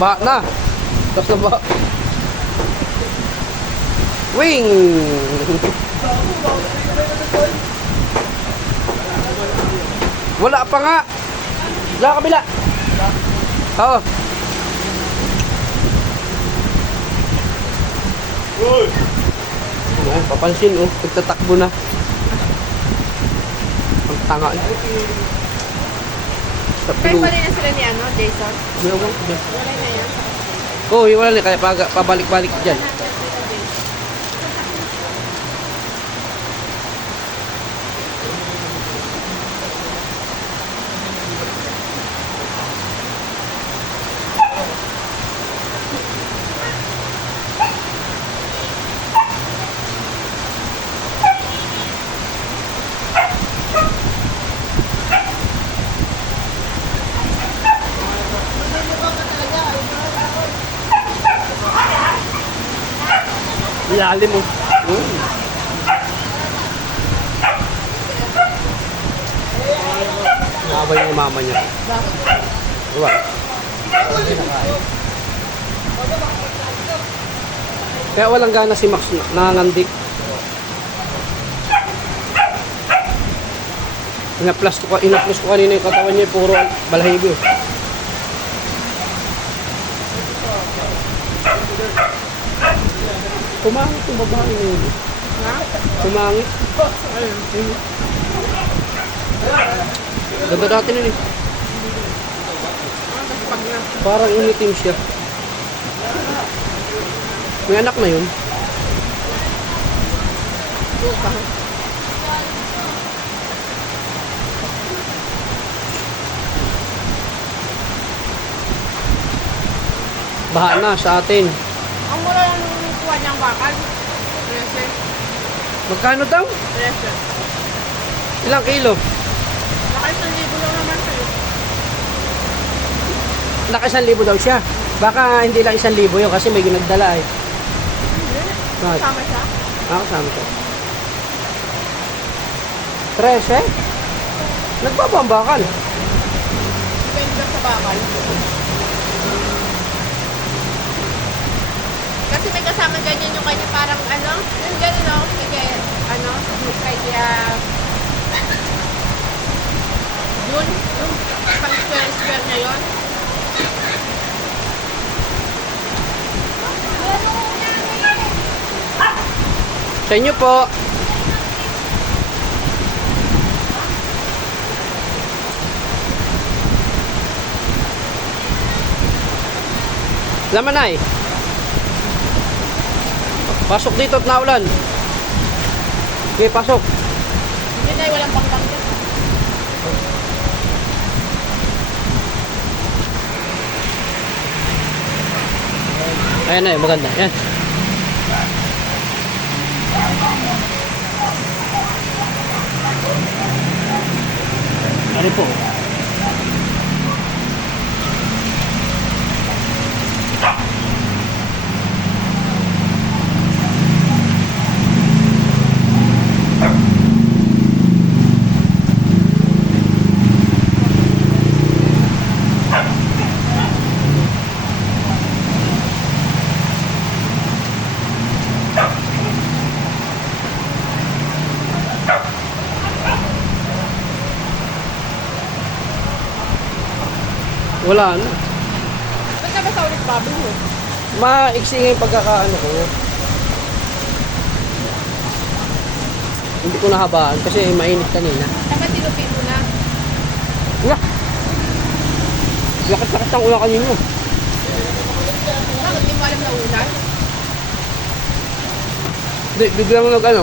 Baha na. Tapos na baha. Wing! Wala pa nga. Sa kabila. Oo. Ayan, papansin oh. Nagtatakbo na. Ang tanga. Kaya pa rin na sila ni ano, Jason? Wala Wala na yan. oh, wala na. Kaya pabalik-balik dyan. Lalim mo. Nakabay yung mama niya. Diba? Kaya walang gana si Max nangangandik. Inaplas ko kanina yung katawan niya, puro balahibo. Tumangit yung babae na yun. Ha? Tumangit. Ayun. Ganda dati nun eh. Tapos pag na. Parang unitim siya. May anak na yun. Puta. Baha na sa atin. Ang mura lang nung kuha niyang bakal. 13. Magkano daw? 13. Ilang kilo? Naka 1,000 lang naman sa'yo. Naka 1,000 daw siya. Baka hindi lang 1,000 yun kasi may ginagdala eh. Hindi. Bakit? Kasama siya. Kasama siya. 13? Nagbabambakan. Depende lang sa bakal. Kasi may kasama ganyan yung kanya parang ano, yung gano'n no, kaya ano, kaya yun, yung pang square niya yun. Sa inyo po. Laman ay. Pasok dito at naulan. Okay, pasok. Hindi na, walang pangpang yan. Ayan na, maganda. Yan. Ano po? Wala na. Ba't na ba sa ulit baboy mo? Maiksi nga yung pagkakaano ko. Hindi ko nahabaan kasi mainit kanina. Saka tinupi mo na. Wala. Lakat-lakat ang ulan kanina. Bakit di mo alam na ulan? Hindi, bigla mo nag ano.